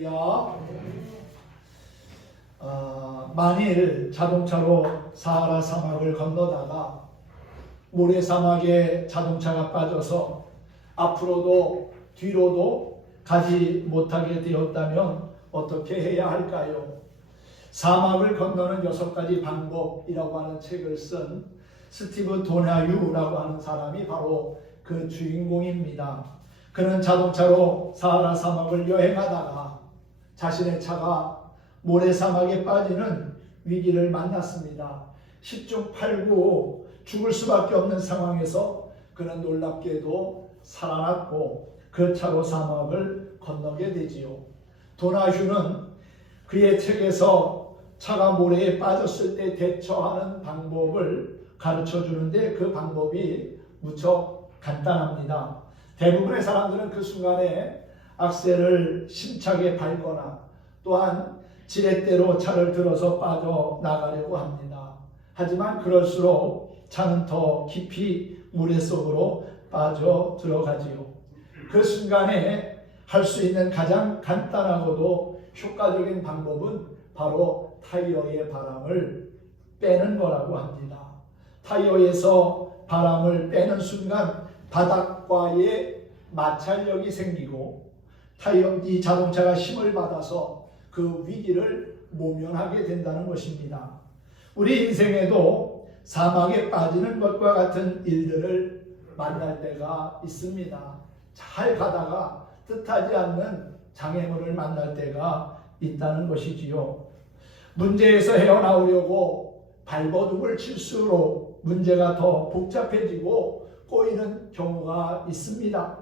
할렐루야. 만일 자동차로 사하라 사막을 건너다가 모래사막에 자동차가 빠져서 앞으로도 뒤로도 가지 못하게 되었다면 어떻게 해야 할까요? 사막을 건너는 6가지 방법이라고 하는 책을 쓴 스티브 도나유라고 하는 사람이 바로 그 주인공입니다. 그는 자동차로 사하라 사막을 여행하다가 자신의 차가 모래사막에 빠지는 위기를 만났습니다. 10중 8구 죽을 수밖에 없는 상황에서 그는 놀랍게도 살아났고 그 차로 사막을 건너게 되지요. 도나휴는 그의 책에서 차가 모래에 빠졌을 때 대처하는 방법을 가르쳐 주는데 그 방법이 무척 간단합니다. 대부분의 사람들은 그 순간에 악셀을 힘차게 밟거나 또한 지렛대로 차를 들어서 빠져나가려고 합니다. 하지만 그럴수록 차는 더 깊이 물에 속으로 빠져 들어가지요. 그 순간에 할 수 있는 가장 간단하고도 효과적인 방법은 바로 타이어의 바람을 빼는 거라고 합니다. 타이어에서 바람을 빼는 순간 바닥과의 마찰력이 생기고 이 자동차가 힘을 받아서 그 위기를 모면하게 된다는 것입니다. 우리 인생에도 사막에 빠지는 것과 같은 일들을 만날 때가 있습니다. 잘 가다가 뜻하지 않는 장애물을 만날 때가 있다는 것이지요. 문제에서 헤어나오려고 발버둥을 칠수록 문제가 더 복잡해지고 꼬이는 경우가 있습니다.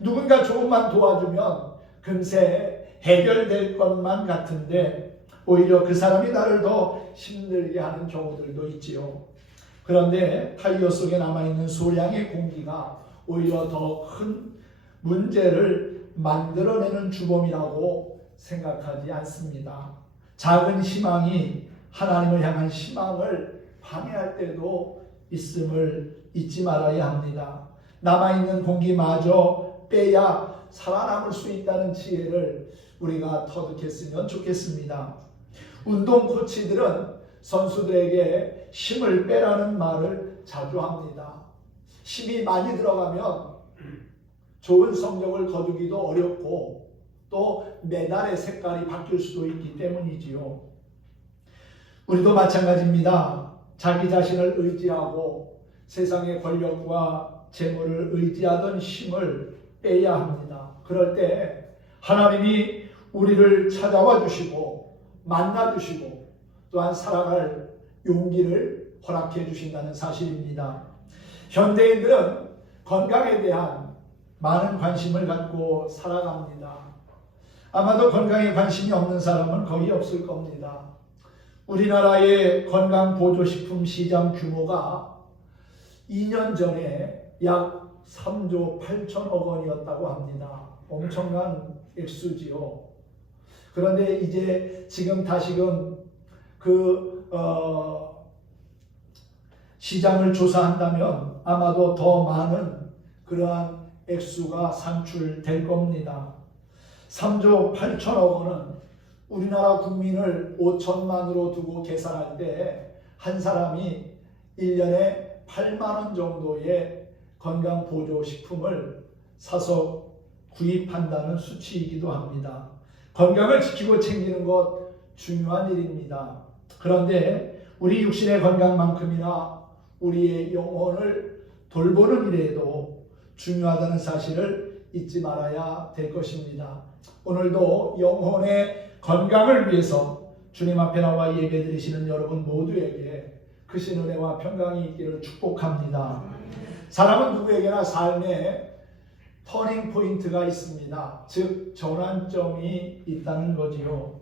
누군가 조금만 도와주면 금세 해결될 것만 같은데 오히려 그 사람이 나를 더 힘들게 하는 경우들도 있지요. 그런데 타이어 속에 남아있는 소량의 공기가 오히려 더 큰 문제를 만들어내는 주범이라고 생각하지 않습니다. 작은 희망이 하나님을 향한 희망을 방해할 때도 있음을 잊지 말아야 합니다. 남아있는 공기마저 빼야 살아남을 수 있다는 지혜를 우리가 터득했으면 좋겠습니다. 운동 코치들은 선수들에게 힘을 빼라는 말을 자주 합니다. 힘이 많이 들어가면 좋은 성적을 거두기도 어렵고 또 메달의 색깔이 바뀔 수도 있기 때문이지요. 우리도 마찬가지입니다. 자기 자신을 의지하고 세상의 권력과 재물을 의지하던 힘을 빼야 합니다. 그럴 때 하나님이 우리를 찾아와 주시고 만나 주시고 또한 살아갈 용기를 허락해 주신다는 사실입니다. 현대인들은 건강에 대한 많은 관심을 갖고 살아갑니다. 아마도 건강에 관심이 없는 사람은 거의 없을 겁니다. 우리나라의 건강보조식품 시장 규모가 2년 전에 약 3조 8천억 원이었다고 합니다. 엄청난 액수지요. 그런데 이제 다시금 시장을 조사한다면 아마도 더 많은 그러한 액수가 산출될 겁니다. 3조 8천억 원은 우리나라 국민을 5천만으로 두고 계산할 때 한 사람이 1년에 8만 원 정도의 건강보조식품을 사서 구입한다는 수치이기도 합니다. 건강을 지키고 챙기는 것 중요한 일입니다. 그런데 우리 육신의 건강만큼이나 우리의 영혼을 돌보는 일에도 중요하다는 사실을 잊지 말아야 될 것입니다. 오늘도 영혼의 건강을 위해서 주님 앞에 나와 예배드리시는 여러분 모두에게 크신 은혜와 평강이 있기를 축복합니다. 사람은 누구에게나 삶에 터닝 포인트가 있습니다. 즉 전환점이 있다는 거지요.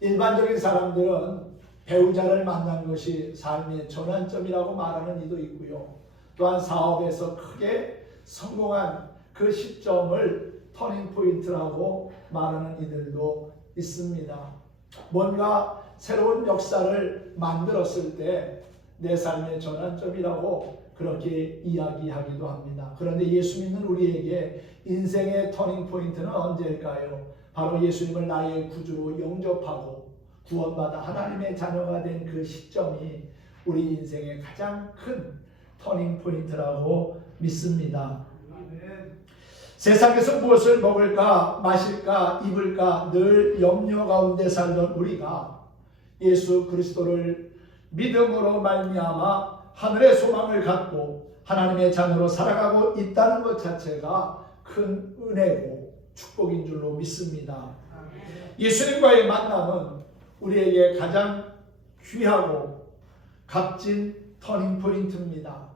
일반적인 사람들은 배우자를 만난 것이 삶의 전환점이라고 말하는 이도 있고요. 또한 사업에서 크게 성공한 그 시점을 터닝 포인트라고 말하는 이들도 있습니다. 뭔가 새로운 역사를 만들었을 때 내 삶의 전환점이라고 그렇게 이야기하기도 합니다. 그런데 예수 믿는 우리에게 인생의 터닝 포인트는 언제일까요? 바로 예수님을 나의 구주로 영접하고 구원받아 하나님의 자녀가 된 그 시점이 우리 인생의 가장 큰 터닝 포인트라고 믿습니다. 세상에서 무엇을 먹을까 마실까 입을까 늘 염려 가운데 살던 우리가 예수 그리스도를 믿음으로 말미암아 하늘의 소망을 갖고 하나님의 자녀로 살아가고 있다는 것 자체가 큰 은혜고 축복인 줄로 믿습니다. 예수님과의 만남은 우리에게 가장 귀하고 값진 터닝 포인트입니다.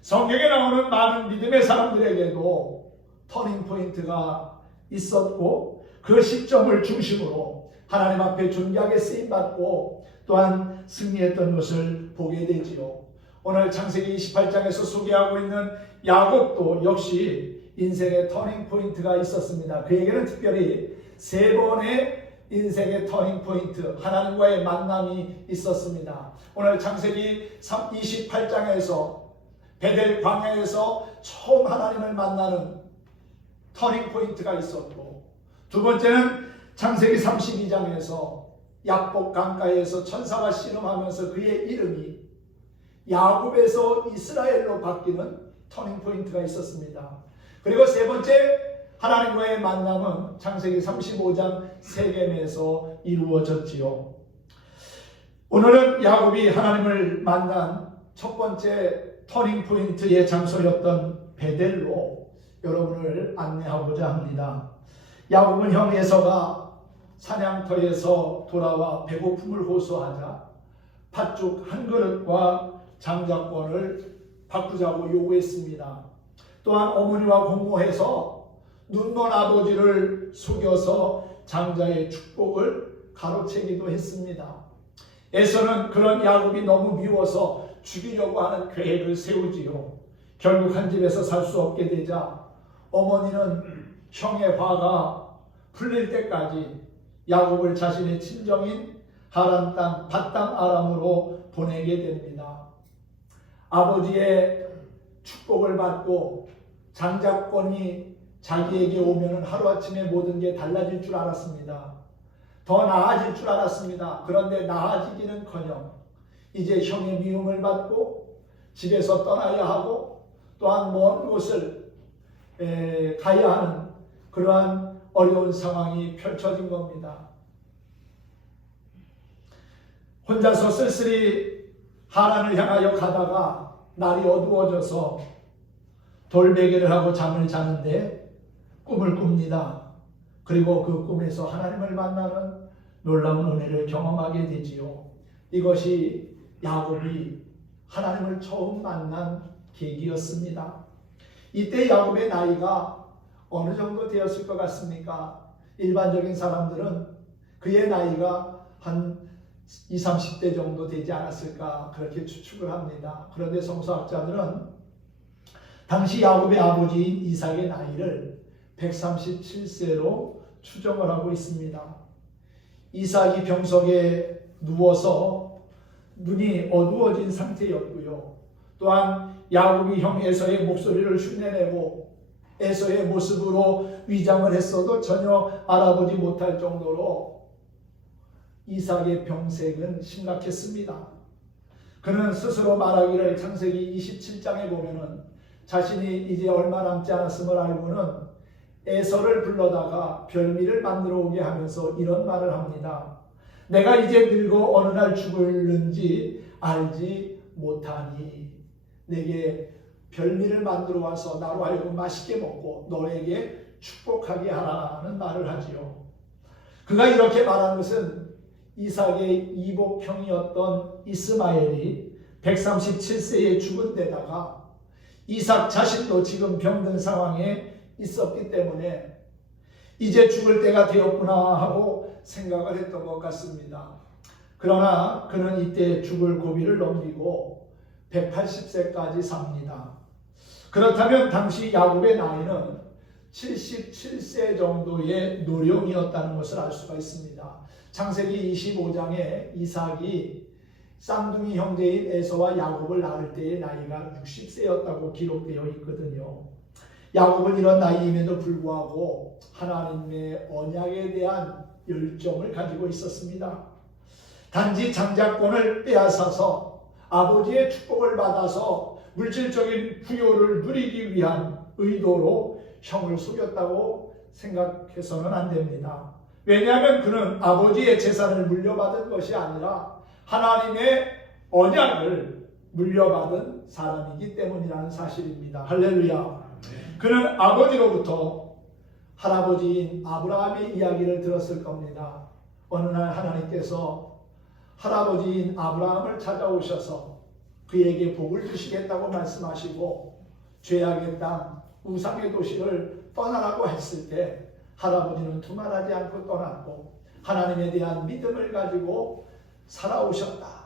성경에 나오는 많은 믿음의 사람들에게도 터닝 포인트가 있었고 그 시점을 중심으로 하나님 앞에 존귀하게 쓰임받고 또한 승리했던 것을 보게 되지요. 오늘 창세기 28장에서 소개하고 있는 야곱도 역시 인생의 터닝 포인트가 있었습니다. 그에게는 특별히 3번의 인생의 터닝 포인트, 하나님과의 만남이 있었습니다. 오늘 창세기 28장에서 베델 광야에서 처음 하나님을 만나는 터닝 포인트가 있었고, 두 번째는 창세기 32장에서 약복 강가에서 천사와 씨름하면서 그의 이름이 야곱에서 이스라엘로 바뀌는 터닝 포인트가 있었습니다. 그리고 세 번째 하나님과의 만남은 창세기 35장 세겜에서 이루어졌지요. 오늘은 야곱이 하나님을 만난 첫 번째 터닝 포인트의 장소였던 베델로 여러분을 안내하고자 합니다. 야곱은 형 에서가 사냥터에서 돌아와 배고픔을 호소하자 팥죽 한 그릇과 장자권을 바꾸자고 요구했습니다. 또한 어머니와 공모해서 눈먼 아버지를 속여서 장자의 축복을 가로채기도 했습니다. 에서는 그런 야곱이 너무 미워서 죽이려고 하는 계획을 세우지요. 결국 한 집에서 살 수 없게 되자 어머니는 형의 화가 풀릴 때까지 야곱을 자신의 친정인 하란 땅 밧담 아람으로 보내게 됩니다. 아버지의 축복을 받고 장자권이 자기에게 오면 하루아침에 모든 게 달라질 줄 알았습니다. 더 나아질 줄 알았습니다. 그런데 나아지기는커녕 이제 형의 미움을 받고 집에서 떠나야 하고 또한 먼 곳을 가야 하는 그러한 어려운 상황이 펼쳐진 겁니다. 혼자서 쓸쓸히 하란을 향하여 가다가 날이 어두워져서 돌베개를 하고 잠을 자는데 꿈을 꿉니다. 그리고 그 꿈에서 하나님을 만나는 놀라운 은혜를 경험하게 되지요. 이것이 야곱이 하나님을 처음 만난 계기였습니다. 이때 야곱의 나이가 어느 정도 되었을 것 같습니까? 일반적인 사람들은 그의 나이가 한 20, 30대 정도 되지 않았을까 그렇게 추측을 합니다. 그런데 성서학자들은 당시 야곱의 아버지인 이삭의 나이를 137세로 추정을 하고 있습니다. 이삭이 병석에 누워서 눈이 어두워진 상태였고요. 또한 야곱이 형 에서의 목소리를 흉내내고 에서의 모습으로 위장을 했어도 전혀 알아보지 못할 정도로 이삭의 병색은 심각했습니다. 그는 스스로 말하기를 창세기 27장에 보면은 자신이 이제 얼마 남지 않았음을 알고는 에서를 불러다가 별미를 만들어 오게 하면서 이런 말을 합니다. 내가 이제 늙어 어느 날 죽을는지 알지 못하니 내게 별미를 만들어 와서 나로 하여금 맛있게 먹고 너에게 축복하게 하라는 말을 하지요. 그가 이렇게 말한 것은 이삭의 이복형이었던 이스마엘이 137세에 죽은 데다가 이삭 자신도 지금 병든 상황에 있었기 때문에 이제 죽을 때가 되었구나 하고 생각을 했던 것 같습니다. 그러나 그는 이때 죽을 고비를 넘기고 180세까지 삽니다. 그렇다면 당시 야곱의 나이는 77세 정도의 노령이었다는 것을 알 수가 있습니다. 창세기 25장에 이삭이 쌍둥이 형제인 에서와 야곱을 낳을 때의 나이가 60세였다고 기록되어 있거든요. 야곱은 이런 나이임에도 불구하고 하나님의 언약에 대한 열정을 가지고 있었습니다. 단지 장자권을 빼앗아서 아버지의 축복을 받아서 물질적인 부요를 누리기 위한 의도로 형을 속였다고 생각해서는 안 됩니다. 왜냐하면 그는 아버지의 재산을 물려받은 것이 아니라 하나님의 언약을 물려받은 사람이기 때문이라는 사실입니다. 할렐루야. 그는 아버지로부터 할아버지인 아브라함의 이야기를 들었을 겁니다. 어느 날 하나님께서 할아버지인 아브라함을 찾아오셔서 그에게 복을 주시겠다고 말씀하시고 죄악의 땅, 우상의 도시를 떠나라고 했을 때 할아버지는 두말하지 않고 떠났고 하나님에 대한 믿음을 가지고 살아오셨다.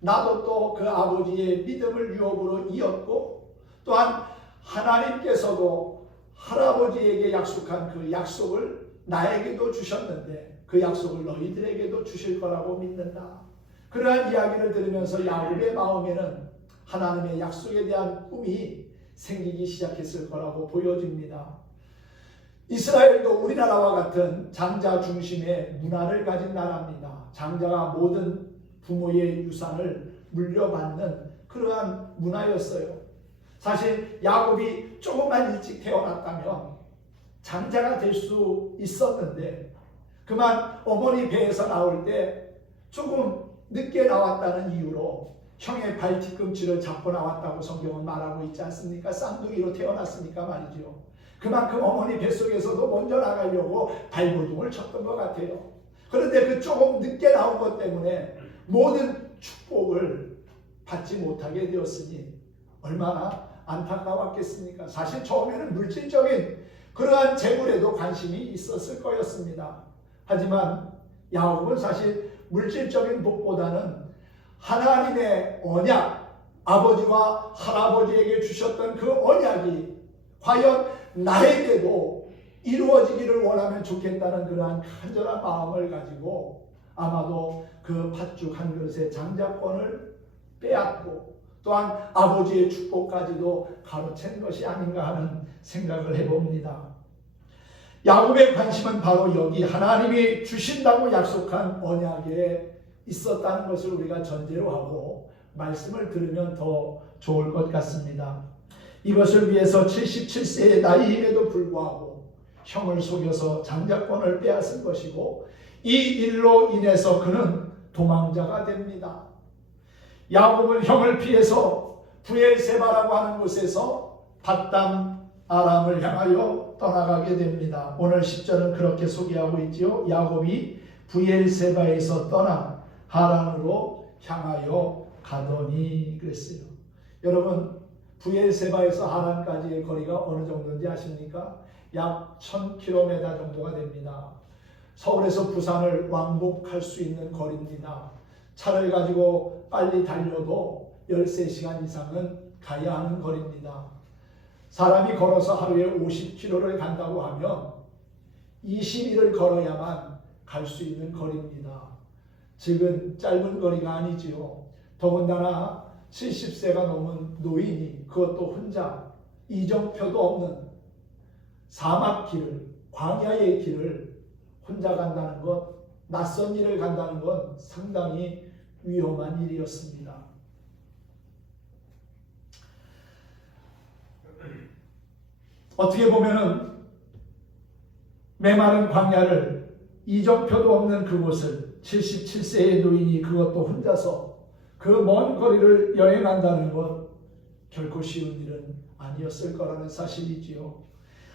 나도 또 그 아버지의 믿음을 유업으로 이었고 또한 하나님께서도 할아버지에게 약속한 그 약속을 나에게도 주셨는데 그 약속을 너희들에게도 주실 거라고 믿는다. 그러한 이야기를 들으면서 야곱의 마음에는 하나님의 약속에 대한 꿈이 생기기 시작했을 거라고 보여집니다. 이스라엘도 우리나라와 같은 장자 중심의 문화를 가진 나라입니다. 장자가 모든 부모의 유산을 물려받는 그러한 문화였어요. 사실 야곱이 조금만 일찍 태어났다면 장자가 될 수 있었는데 그만 어머니 배에서 나올 때 조금 늦게 나왔다는 이유로 형의 발 뒤꿈치를 잡고 나왔다고 성경은 말하고 있지 않습니까? 쌍둥이로 태어났으니까 말이죠. 그만큼 어머니 뱃속에서도 먼저 나가려고 발버둥을 쳤던 것 같아요. 그런데 그 조금 늦게 나온 것 때문에 모든 축복을 받지 못하게 되었으니 얼마나 안타까웠겠습니까? 사실 처음에는 물질적인 그러한 재물에도 관심이 있었을 거였습니다. 하지만 야곱은 사실 물질적인 복보다는 하나님의 언약, 아버지와 할아버지에게 주셨던 그 언약이 과연 나에게도 이루어지기를 원하면 좋겠다는 그러한 간절한 마음을 가지고 아마도 그 팥죽 한 그릇의 장자권을 빼앗고 또한 아버지의 축복까지도 가로챈 것이 아닌가 하는 생각을 해봅니다. 야곱의 관심은 바로 여기 하나님이 주신다고 약속한 언약에 있었다는 것을 우리가 전제로 하고 말씀을 들으면 더 좋을 것 같습니다. 이것을 위해서 77세의 나이임에도 불구하고 형을 속여서 장자권을 빼앗은 것이고 이 일로 인해서 그는 도망자가 됩니다. 야곱은 형을 피해서 브엘세바라고 하는 곳에서 밧담 아람을 향하여 떠나가게 됩니다. 오늘 10절은 그렇게 소개하고 있지요. 야곱이 브엘세바에서 떠나 하란으로 향하여 가더니 그랬어요. 여러분 브엘세바에서 하란까지의 거리가 어느 정도인지 아십니까? 약 1000km 정도가 됩니다. 서울에서 부산을 왕복할 수 있는 거리입니다. 차를 가지고 빨리 달려도 13시간 이상은 가야 하는 거리입니다. 사람이 걸어서 하루에 50km를 간다고 하면 20일을 걸어야만 갈 수 있는 거리입니다. 즉은 짧은 거리가 아니지요. 더군다나 70세가 넘은 노인이 그것도 혼자 이정표도 없는 사막길을 광야의 길을 혼자 간다는 것, 낯선 일을 간다는 건 상당히 위험한 일이었습니다. 어떻게 보면은 메마른 광야를 이정표도 없는 그곳을 77세의 노인이 그것도 혼자서 그 먼 거리를 여행한다는 것 결코 쉬운 일은 아니었을 거라는 사실이지요.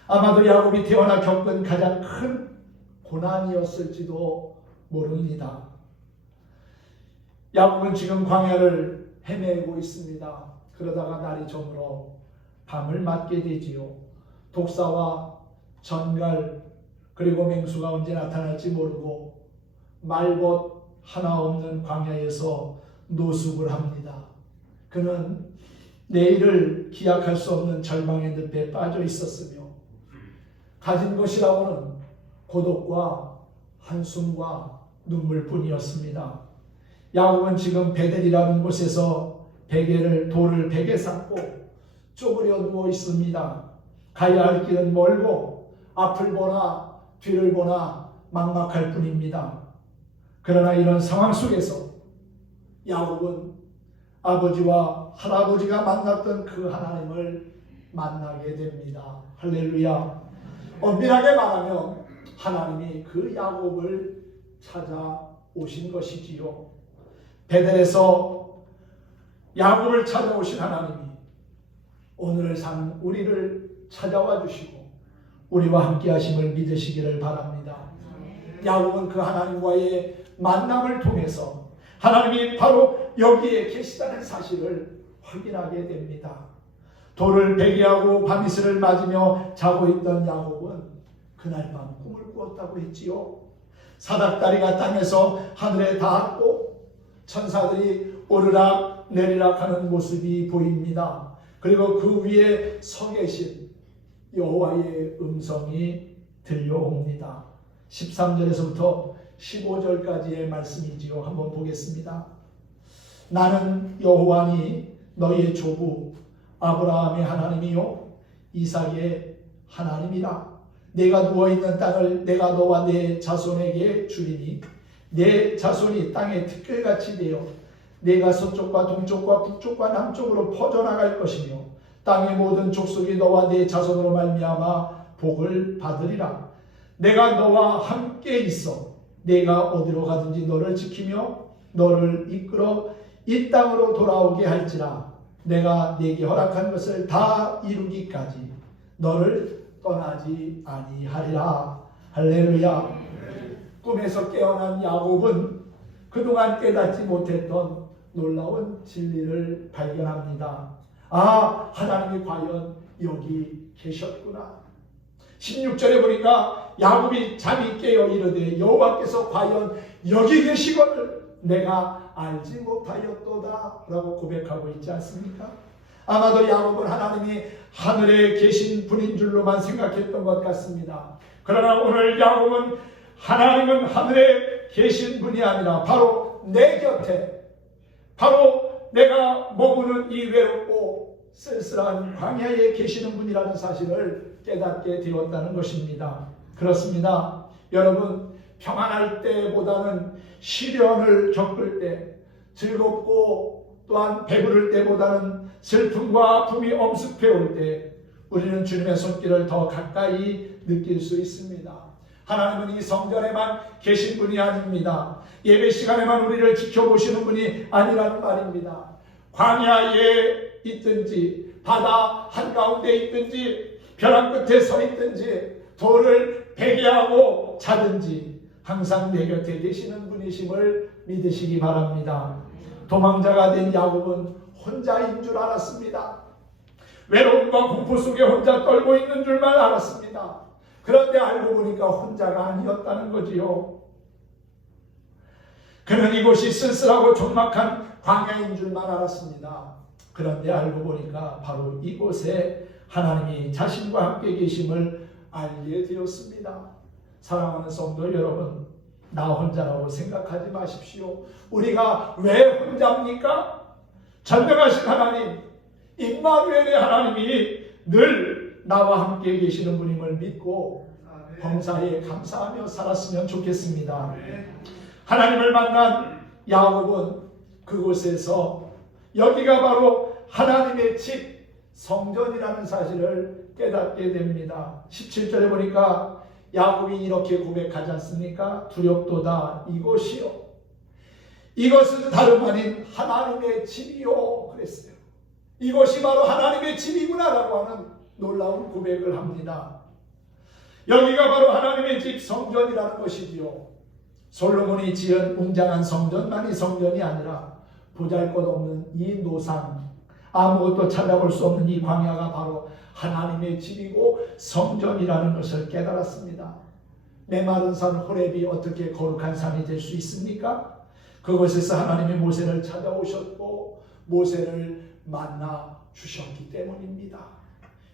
아마도 야곱이 태어나 겪은 가장 큰 고난이었을지도 모릅니다. 야곱은 지금 광야를 헤매고 있습니다. 그러다가 날이 저물어 밤을 맞게 되지요. 독사와 전갈 그리고 맹수가 언제 나타날지 모르고 말벗 하나 없는 광야에서 노숙을 합니다. 그는 내일을 기약할 수 없는 절망의 늪에 빠져 있었으며 가진 것이라고는 고독과 한숨과 눈물뿐이었습니다. 야곱은 지금 베델이라는 곳에서 돌을 베개 쌓고 쪼그려 누워 있습니다. 가야 할 길은 멀고 앞을 보나 뒤를 보나 막막할 뿐입니다. 그러나 이런 상황 속에서 야곱은 아버지와 할아버지가 만났던 그 하나님을 만나게 됩니다. 할렐루야. 엄밀하게 말하면 하나님이 그 야곱을 찾아오신 것이지요. 베델에서 야곱을 찾아오신 하나님이 오늘 산 우리를 찾아와 주시고 우리와 함께 하심을 믿으시기를 바랍니다. 야곱은 그 하나님과의 만남을 통해서 하나님이 바로 여기에 계시다는 사실을 확인하게 됩니다. 돌을 베개하고 밤이슬을 맞으며 자고 있던 야곱은 그날 밤 꿈을 꾸었다고 했지요. 사닥다리가 땅에서 하늘에 닿았고 천사들이 오르락 내리락 하는 모습이 보입니다. 그리고 그 위에 서 계신 여호와의 음성이 들려옵니다. 13절에서부터 15절까지의 말씀이지요. 한번 보겠습니다. 나는 여호와니 너희의 조부 아브라함의 하나님이요 이삭의 하나님이라. 내가 누워있는 땅을 내가 너와 내 자손에게 주리니 내 자손이 땅에 티끌같이 되어 내가 서쪽과 동쪽과 북쪽과 남쪽으로 퍼져나갈 것이며 땅의 모든 족속이 너와 내 자손으로 말미암아 복을 받으리라. 내가 너와 함께 있어 내가 어디로 가든지 너를 지키며 너를 이끌어 이 땅으로 돌아오게 할지라. 내가 네게 허락한 것을 다 이루기까지 너를 떠나지 아니하리라. 할렐루야. 꿈에서 깨어난 야곱은 그동안 깨닫지 못했던 놀라운 진리를 발견합니다. 아, 하나님이 과연 여기 계셨구나. 16절에 보니까 야곱이 잠이 깨어 이르되 여호와께서 과연 여기 계시거늘 내가 알지 못하였도다 라고 고백하고 있지 않습니까? 아마도 야곱은 하나님이 하늘에 계신 분인 줄로만 생각했던 것 같습니다. 그러나 오늘 야곱은 하나님은 하늘에 계신 분이 아니라 바로 내 곁에, 바로 내가 머무는 이 외롭고 쓸쓸한 광야에 계시는 분이라는 사실을 깨닫게 되었다는 것입니다. 그렇습니다. 여러분, 평안할 때보다는 시련을 겪을 때, 즐겁고 또한 배부를 때보다는 슬픔과 아픔이 엄습해 올 때 우리는 주님의 손길을 더 가까이 느낄 수 있습니다. 하나님은 이 성전에만 계신 분이 아닙니다. 예배 시간에만 우리를 지켜보시는 분이 아니라는 말입니다. 광야에 있든지 바다 한가운데 있든지 벼랑 끝에 서 있든지 돌을 베개하고 자든지 항상 내 곁에 계시는 분이심을 믿으시기 바랍니다. 도망자가 된 야곱은 혼자인 줄 알았습니다. 외로움과 공포 속에 혼자 떨고 있는 줄만 알았습니다. 그런데 알고 보니까 혼자가 아니었다는 거지요. 그는 이곳이 쓸쓸하고 촉막한 광야인 줄만 알았습니다. 그런데 알고 보니까 바로 이곳에 하나님이 자신과 함께 계심을 알게 되었습니다. 사랑하는 성도 여러분, 나 혼자라고 생각하지 마십시오. 우리가 왜 혼자입니까? 전능하신 하나님, 임마누엘의 하나님이 늘 나와 함께 계시는 분임을 믿고 범사에 감사하며 살았으면 좋겠습니다. 하나님을 만난 야곱은 그곳에서 여기가 바로 하나님의 집 성전이라는 사실을 깨닫게 됩니다. 17절에 보니까 야곱이 이렇게 고백하지 않습니까? 두렵도다 이곳이요, 이것은 다름 아닌 하나님의 집이요 그랬어요. 이것이 바로 하나님의 집이구나라고 하는 놀라운 고백을 합니다. 여기가 바로 하나님의 집 성전이라는 것이지요. 솔로몬이 지은 웅장한 성전만이 성전이 아니라 보잘것없는 이 노상, 아무것도 찾아볼 수 없는 이 광야가 바로 하나님의 집이고 성전이라는 것을 깨달았습니다. 메마른 산 호렙이 어떻게 거룩한 산이 될 수 있습니까? 그곳에서 하나님이 모세를 찾아오셨고 모세를 만나 주셨기 때문입니다.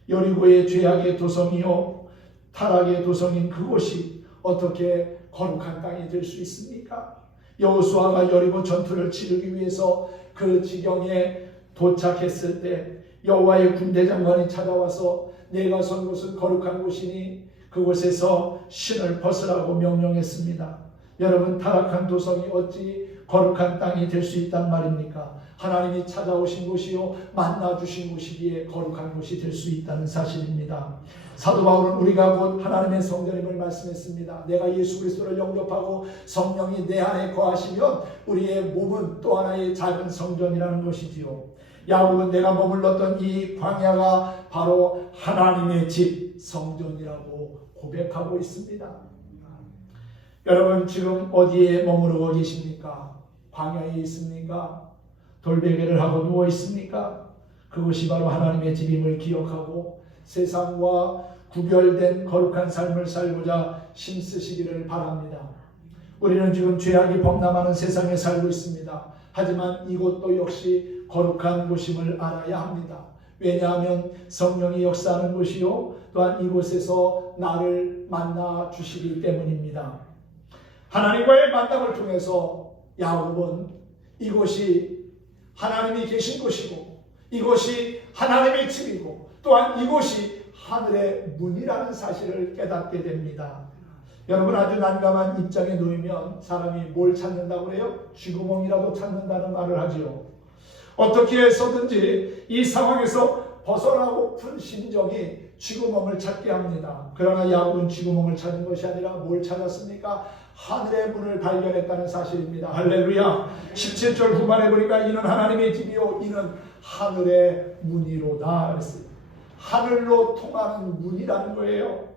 여리고의 죄악의 도성이요 타락의 도성인 그곳이 어떻게 거룩한 땅이 될 수 있습니까? 여호수아가 여리고 전투를 치르기 위해서 그 지경에 도착했을 때 여호와의 군대 장관이 찾아와서 내가 선 곳은 거룩한 곳이니 그곳에서 신을 벗으라고 명령했습니다. 여러분, 타락한 도성이 어찌 거룩한 땅이 될 수 있단 말입니까? 하나님이 찾아오신 곳이요 만나주신 곳이기에 거룩한 곳이 될 수 있다는 사실입니다. 사도 바울은 우리가 곧 하나님의 성전임을 말씀했습니다. 내가 예수 그리스도를 영접하고 성령이 내 안에 거하시면 우리의 몸은 또 하나의 작은 성전이라는 것이지요. 야곱은 내가 머물렀던 이 광야가 바로 하나님의 집 성전이라고 고백하고 있습니다. 여러분, 지금 어디에 머무르고 계십니까? 광야에 있습니까? 돌베개를 하고 누워 있습니까? 그것이 바로 하나님의 집임을 기억하고 세상과 구별된 거룩한 삶을 살고자 힘쓰시기를 바랍니다. 우리는 지금 죄악이 범람하는 세상에 살고 있습니다. 하지만 이곳도 역시 거룩한 곳임을 알아야 합니다. 왜냐하면 성령이 역사하는 곳이요 또한 이곳에서 나를 만나 주시기 때문입니다. 하나님과의 만남을 통해서 야곱은 이곳이 하나님이 계신 곳이고 이곳이 하나님의 집이고 또한 이곳이 하늘의 문이라는 사실을 깨닫게 됩니다. 여러분, 아주 난감한 입장에 놓이면 사람이 뭘 찾는다고 그래요? 쥐구멍이라도 찾는다는 말을 하지요. 어떻게 해서든지 이 상황에서 벗어나고픈 심정이 쥐구멍을 찾게 합니다. 그러나 야곱은 쥐구멍을 찾은 것이 아니라 뭘 찾았습니까? 하늘의 문을 발견했다는 사실입니다. 할렐루야. 17절 후반에 보니까 이는 하나님의 집이요 이는 하늘의 문이로다 그랬어요. 하늘로 통하는 문이라는 거예요.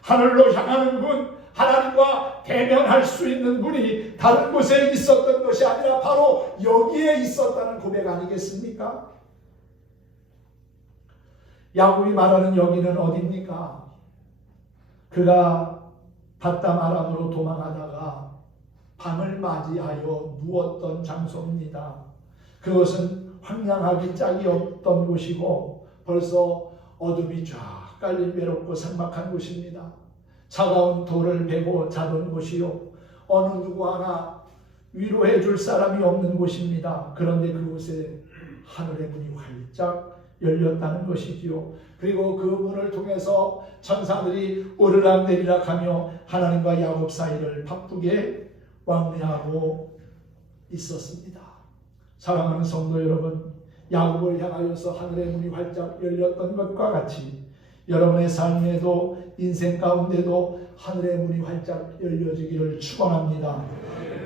하늘로 향하는 문, 하나님과 대면할 수 있는 문이 다른 곳에 있었던 것이 아니라 바로 여기에 있었다는 고백 아니겠습니까? 야곱이 말하는 여기는 어디입니까? 그가 바담 아람으로 도망하다가 밤을 맞이하여 누웠던 장소입니다. 그것은 황량하기 짝이 없던 곳이고 벌써 어둠이 쫙 깔린 외롭고 삭막한 곳입니다. 차가운 돌을 베고 자던 곳이요 어느 누구 하나 위로해 줄 사람이 없는 곳입니다. 그런데 그곳에 하늘의 문이 활짝 열렸다는 것이지요. 그리고 그 문을 통해서 천사들이 오르락내리락 하며 하나님과 야곱 사이를 바쁘게 왕래하고 있었습니다. 사랑하는 성도 여러분, 야곱을 향하여서 하늘의 문이 활짝 열렸던 것과 같이 여러분의 삶에도 인생 가운데도 하늘의 문이 활짝 열려지기를 축원합니다.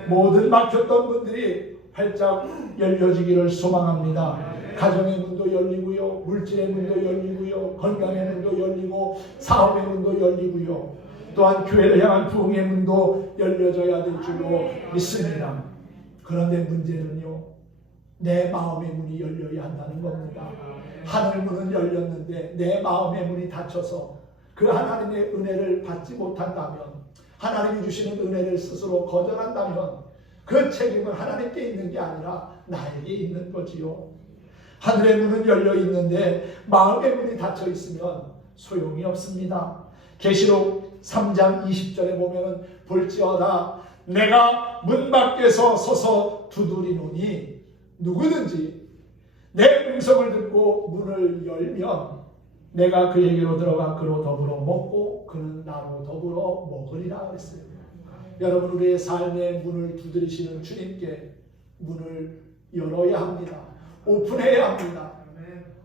모든 막혔던 문들이 활짝 열려지기를 소망합니다. 가정의 문도 열리고요, 물질의 문도 열리고요, 건강의 문도 열리고 사업의 문도 열리고요, 또한 교회를 향한 부흥의 문도 열려져야 될 줄로 믿습니다. 그런데 문제는요, 내 마음의 문이 열려야 한다는 겁니다. 하늘 문은 열렸는데 내 마음의 문이 닫혀서 그 하나님의 은혜를 받지 못한다면, 하나님이 주시는 은혜를 스스로 거절한다면 그 책임은 하나님께 있는 게 아니라 나에게 있는 거지요. 하늘의 문은 열려 있는데 마음의 문이 닫혀 있으면 소용이 없습니다. 계시록 3장 20절에 보면은 볼지어다 내가 문 밖에서 서서 두드리노니 누구든지 내 음성을 듣고 문을 열면 내가 그에게로 들어가 그로 더불어 먹고 그는 나로 더불어 먹으리라 그랬어요. 여러분, 우리의 삶의 문을 두드리시는 주님께 문을 열어야 합니다. 오픈해야 합니다.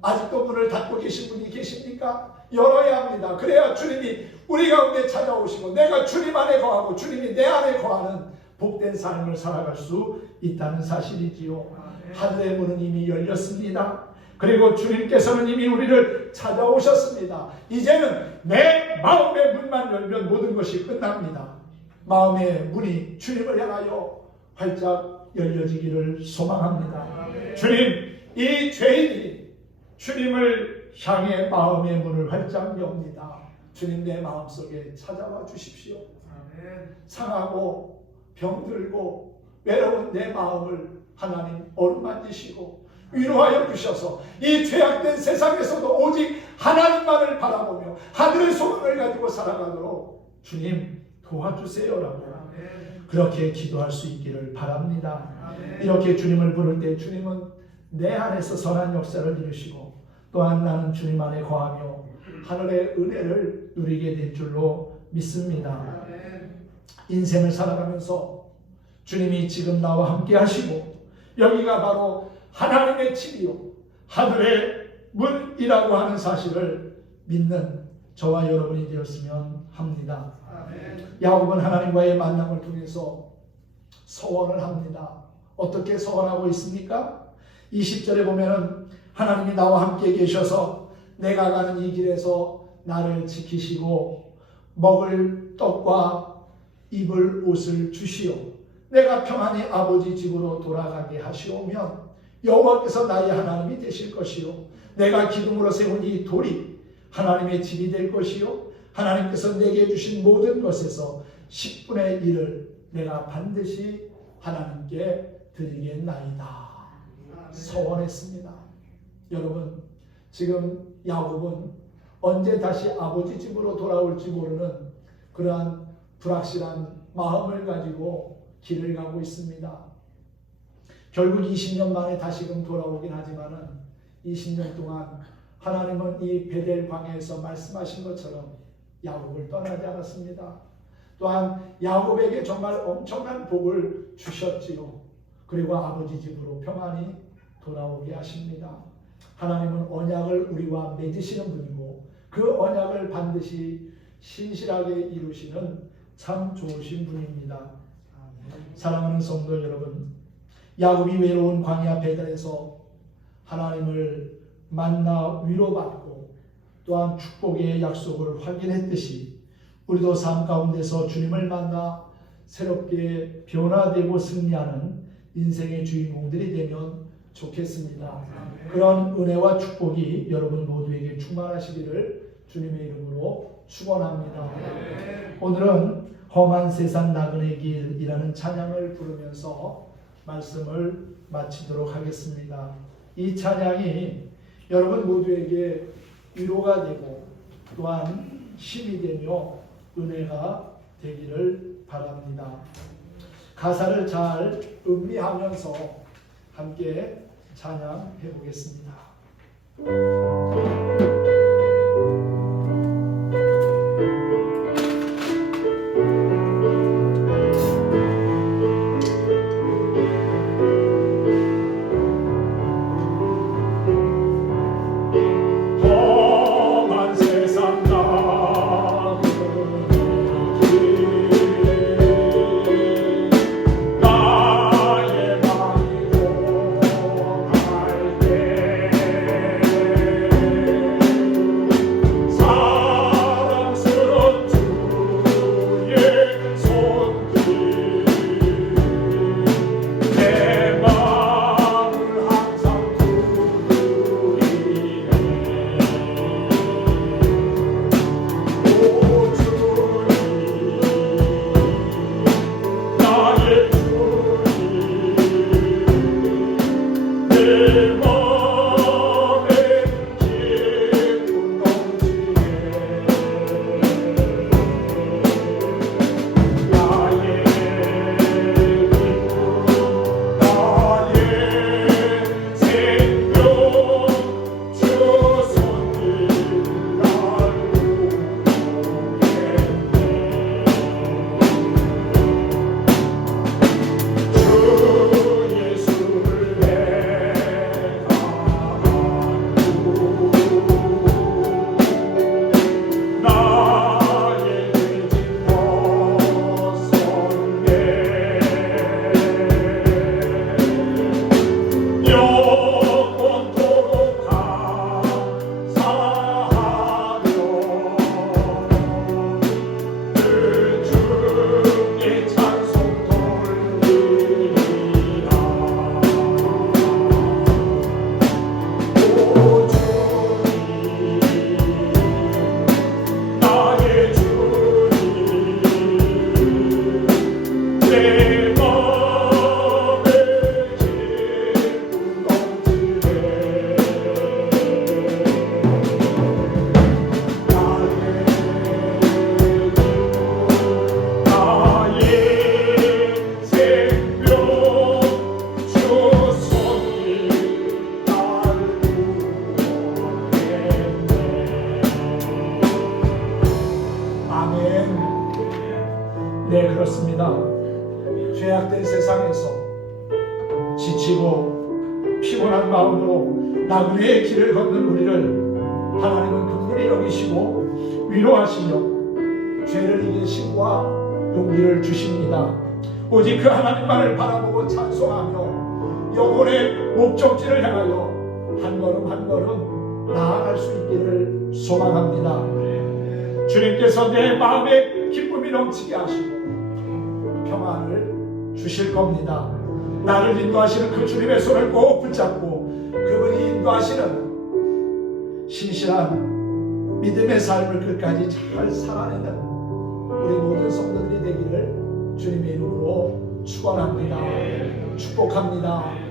아직도 문을 닫고 계신 분이 계십니까? 열어야 합니다. 그래야 주님이 우리 가운데 찾아오시고 내가 주님 안에 거하고 주님이 내 안에 거하는 복된 삶을 살아갈 수 있다는 사실이지요. 하늘의 문은 이미 열렸습니다. 그리고 주님께서는 이미 우리를 찾아오셨습니다. 이제는 내 마음의 문만 열면 모든 것이 끝납니다. 마음의 문이 주님을 향하여 활짝 열려지기를 소망합니다. 주님, 이 죄인이 주님을 향해 마음의 문을 활짝 엽니다. 주님, 내 마음속에 찾아와 주십시오. 상하고 병들고 외로운 내 마음을 하나님 어루만지시고 위로하여 주셔서 이 죄악된 세상에서도 오직 하나님만을 바라보며 하늘의 소망을 가지고 살아가도록 주님 도와주세요라고 그렇게 기도할 수 있기를 바랍니다. 이렇게 주님을 부를 때 주님은 내 안에서 선한 역사를 이루시고 또한 나는 주님 안에 거하며 하늘의 은혜를 누리게 될 줄로 믿습니다. 인생을 살아가면서 주님이 지금 나와 함께 하시고 여기가 바로 하나님의 집이요 하늘의 문이라고 하는 사실을 믿는 저와 여러분이 되었으면 합니다. 야곱은 하나님과의 만남을 통해서 서원을 합니다. 어떻게 서원하고 있습니까? 20절에 보면은 하나님이 나와 함께 계셔서 내가 가는 이 길에서 나를 지키시고 먹을 떡과 입을 옷을 주시오. 내가 평안히 아버지 집으로 돌아가게 하시오면 여호와께서 나의 하나님이 되실 것이요 내가 기둥으로 세운 이 돌이 하나님의 집이 될 것이요 하나님께서 내게 주신 모든 것에서 10분의 1을 내가 반드시 하나님께 드리겠나이다. 서원했습니다. 여러분, 지금 야곱은 언제 다시 아버지 집으로 돌아올지 모르는 그러한 불확실한 마음을 가지고 길을 가고 있습니다. 결국 20년 만에 다시금 돌아오긴 하지만은 20년 동안 하나님은 이 베델 광야에서 말씀하신 것처럼 야곱을 떠나지 않았습니다. 또한 야곱에게 정말 엄청난 복을 주셨지요. 그리고 아버지 집으로 평안히 돌아오게 하십니다. 하나님은 언약을 우리와 맺으시는 분이고 그 언약을 반드시 신실하게 이루시는 참 좋으신 분입니다. 사랑하는 성도 여러분, 야곱이 외로운 광야 베델에서 하나님을 만나 위로받고 또한 축복의 약속을 확인했듯이 우리도 삶 가운데서 주님을 만나 새롭게 변화되고 승리하는 인생의 주인공들이 되면 좋겠습니다. 그런 은혜와 축복이 여러분 모두에게 충만하시기를 주님의 이름으로 축원합니다. 오늘은 험한 세상 나그네 길이라는 찬양을 부르면서 말씀을 마치도록 하겠습니다. 이 찬양이 여러분 모두에게 위로가 되고 또한 힘이 되며 은혜가 되기를 바랍니다. 가사를 잘 음미하면서 함께 찬양해 보겠습니다. 죄악된 세상에서 지치고 피곤한 마음으로 나그네의 길을 걷는 우리를 하나님은 긍휼히 여기시고 위로하시며 죄를 이길 힘과 용기를 주십니다. 오직 그 하나님만을 바라보고 찬송하며 영혼의 목적지를 향하여 한 걸음 한 걸음 나아갈 수 있기를 소망합니다. 주님께서 내 마음에 기쁨이 넘치게 하시고 평안을 주실 겁니다. 나를 인도하시는 그 주님의 손을 꼭 붙잡고 그분이 인도하시는 신실한 믿음의 삶을 끝까지 잘 살아내는 우리 모든 성도들이 되기를 주님의 이름으로 축원합니다. 축복합니다.